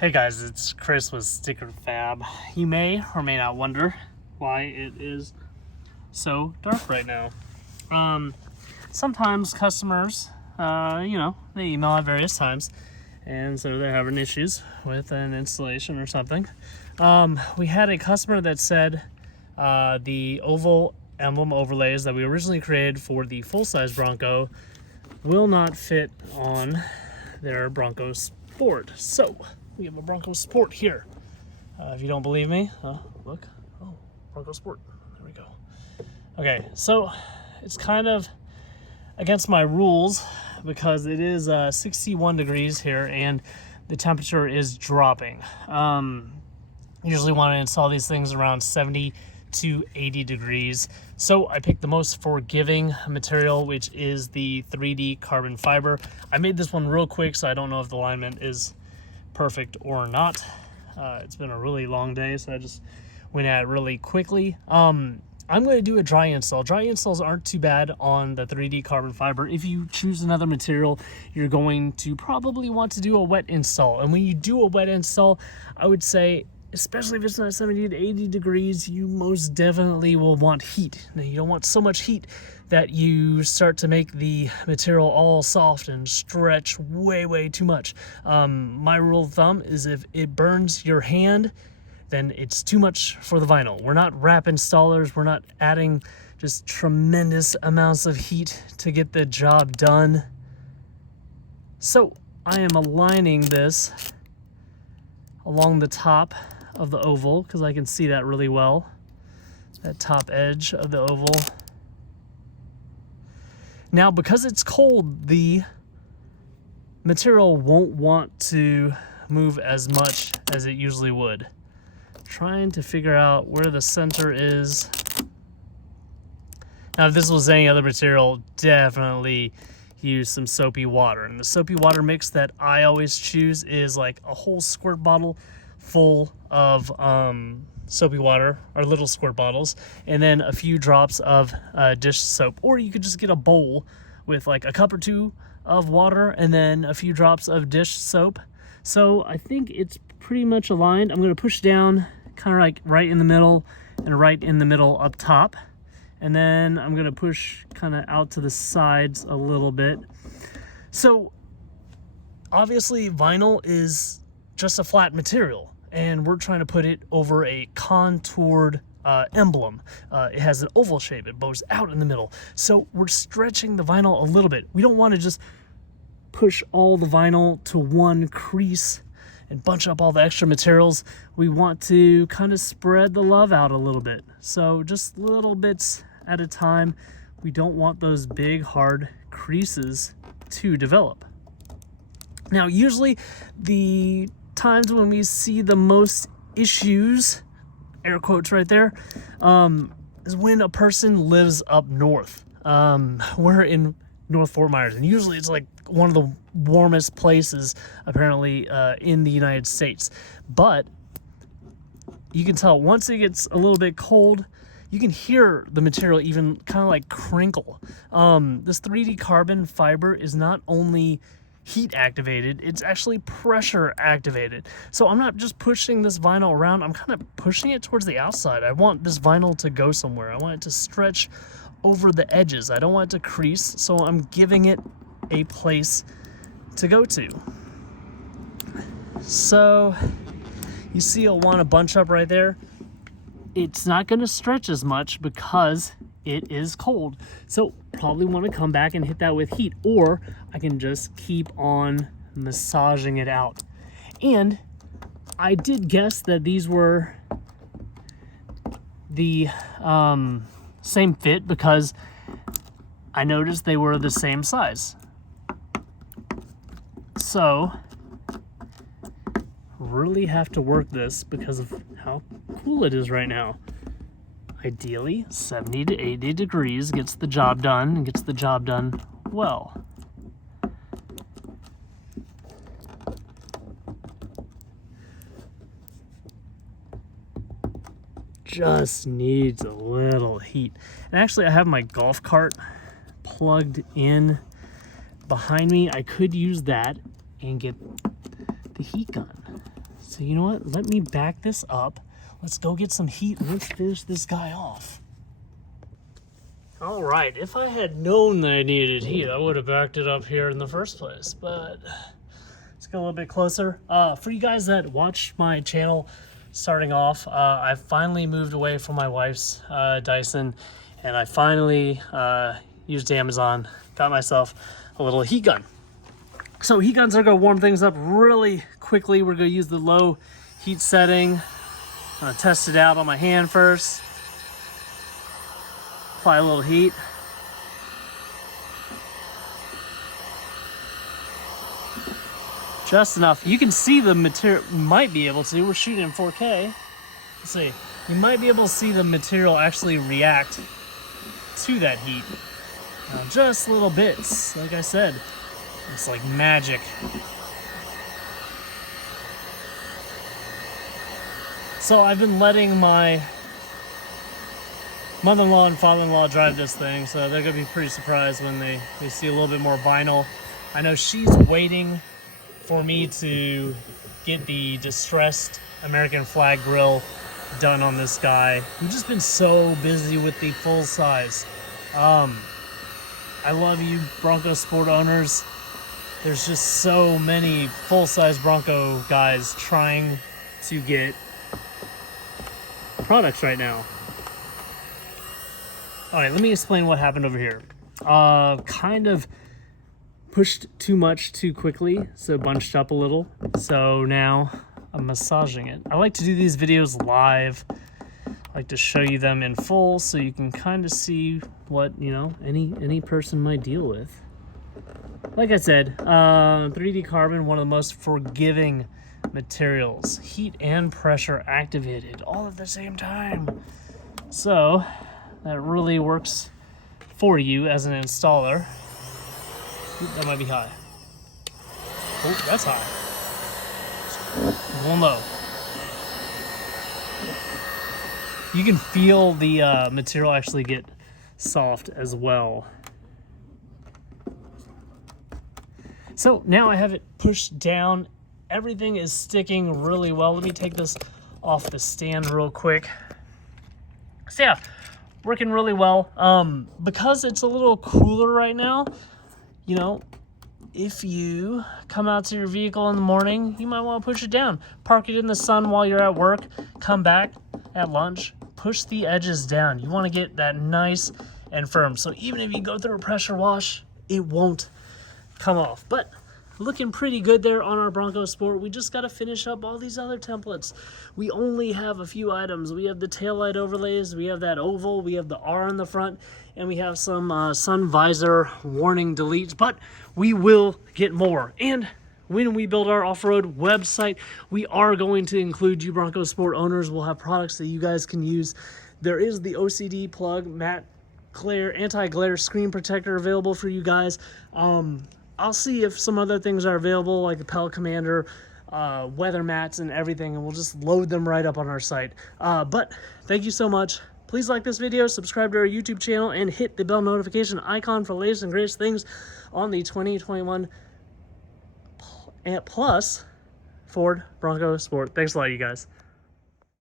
Hey guys, it's Chris with Sticker Fab. You may or may not wonder why it is so dark right now. Sometimes customers, they email at various times, and so they're having issues with an installation or something. We had a customer that said the oval emblem overlays that we originally created for the full-size Bronco will not fit on their Bronco Sport. So we have a Bronco Sport here. If you don't believe me, look. Oh, Bronco Sport. There we go. Okay, so it's kind of against my rules because it is 61 degrees here and the temperature is dropping. Usually want to install these things around 70 to 80 degrees. So I picked the most forgiving material, which is the 3D carbon fiber. I made this one real quick, so I don't know if the alignment is perfect or not. It's been a really long day, so I just went at it really quickly. I'm going to do a dry install. Dry installs aren't too bad on the 3D carbon fiber. If you choose another material, you're going to probably want to do a wet install. And when you do a wet install, I would say, especially if it's not 70 to 80 degrees, you most definitely will want heat. Now, you don't want so much heat that you start to make the material all soft and stretch way too much. My rule of thumb is if it burns your hand, then it's too much for the vinyl. We're not wrap installers. We're not adding just tremendous amounts of heat to get the job done. So I am aligning this along the top of the oval because I can see that really well. That top edge of the oval. Now, because it's cold, the material won't want to move as much as it usually would. Trying to figure out where the center is. Now, if this was any other material, definitely use some soapy water. And the soapy water mix that I always choose is like a whole squirt bottle full of soapy water, or little squirt bottles, and then a few drops of dish soap. Or you could just get a bowl with like a cup or two of water and then a few drops of dish soap. So I think it's pretty much aligned. I'm going to push down kind of like right in the middle and right in the middle up top. And then I'm going to push kind of out to the sides a little bit. So obviously vinyl is just a flat material, and we're trying to put it over a contoured emblem. It has an oval shape. It bows out in the middle. So we're stretching the vinyl a little bit. We don't want to just push all the vinyl to one crease and bunch up all the extra materials. We want to kind of spread the love out a little bit. So just little bits at a time. We don't want those big hard creases to develop. Now, usually the times when we see the most issues, air quotes right there, is when a person lives up north. We're in North Fort Myers, and usually it's like one of the warmest places apparently in the United States. But you can tell once it gets a little bit cold, you can hear the material even kind of like crinkle. This 3D carbon fiber is not only heat activated, it's actually pressure activated. So I'm not just pushing this vinyl around, I'm kind of pushing it towards the outside. I want this vinyl to go somewhere. I want it to stretch over the edges. I don't want it to crease, so I'm giving it a place to go to. So you see you'll want to bunch up right there. It's not going to stretch as much because it is cold. So probably want to come back and hit that with heat, or I can just keep on massaging it out. And I did guess that these were the same fit because I noticed they were the same size. So really have to work this because of how cool it is right now. Ideally, 70 to 80 degrees gets the job done and gets the job done well. Just needs a little heat. And actually, I have my golf cart plugged in behind me. I could use that and get the heat gun. So you know what? Let me back this up. Let's go get some heat and let's finish this guy off. All right, if I had known that I needed heat, I would have backed it up here in the first place, but let's go a little bit closer. For you guys that watch my channel starting off, I finally moved away from my wife's Dyson, and I finally used Amazon, got myself a little heat gun. So heat guns are gonna warm things up really quickly. We're gonna use the low heat setting. I'm gonna test it out on my hand first. Apply a little heat. Just enough. You can see the material, might be able to, we're shooting in 4K. Let's see. You might be able to see the material actually react to that heat. Just little bits, like I said. It's like magic. So I've been letting my mother-in-law and father-in-law drive this thing, so they're gonna be pretty surprised when they see a little bit more vinyl. I know she's waiting for me to get the distressed American flag grill done on this guy. We've just been so busy with the full size. I love you Bronco Sport owners. There's just so many full-size Bronco guys trying to get products right now. All right, let me explain what happened over here. Kind of pushed too much too quickly, so bunched up a little. So now I'm massaging it. I like to do these videos live. I like to show you them in full so you can kind of see what, you know, any person might deal with. Like I said, 3D carbon, one of the most forgiving materials. Heat and pressure activated all at the same time. So that really works for you as an installer. Ooh, that might be high. Oh, that's high. Going low. You can feel the material actually get soft as well. So now I have it pushed down. Everything is sticking really well. Let me take this off the stand real quick. So yeah, working really well. Because it's a little cooler right now, you know, if you come out to your vehicle in the morning, you might want to push it down. Park it in the sun while you're at work. Come back at lunch. Push the edges down. You want to get that nice and firm. So even if you go through a pressure wash, it won't come off. But looking pretty good there on our Bronco Sport. We just got to finish up all these other templates. We only have a few items. We have the taillight overlays, we have that oval, we have the R in the front, and we have some sun visor warning deletes, but we will get more. And when we build our off-road website, we are going to include you Bronco Sport owners. We'll have products that you guys can use. There is the OCD plug matte glare, anti-glare screen protector available for you guys. I'll see if some other things are available, like the Pellet Commander, weather mats and everything, and we'll just load them right up on our site. But thank you so much. Please like this video, subscribe to our YouTube channel, and hit the bell notification icon for the latest and greatest things on the 2021 Plus Ford Bronco Sport. Thanks a lot, you guys.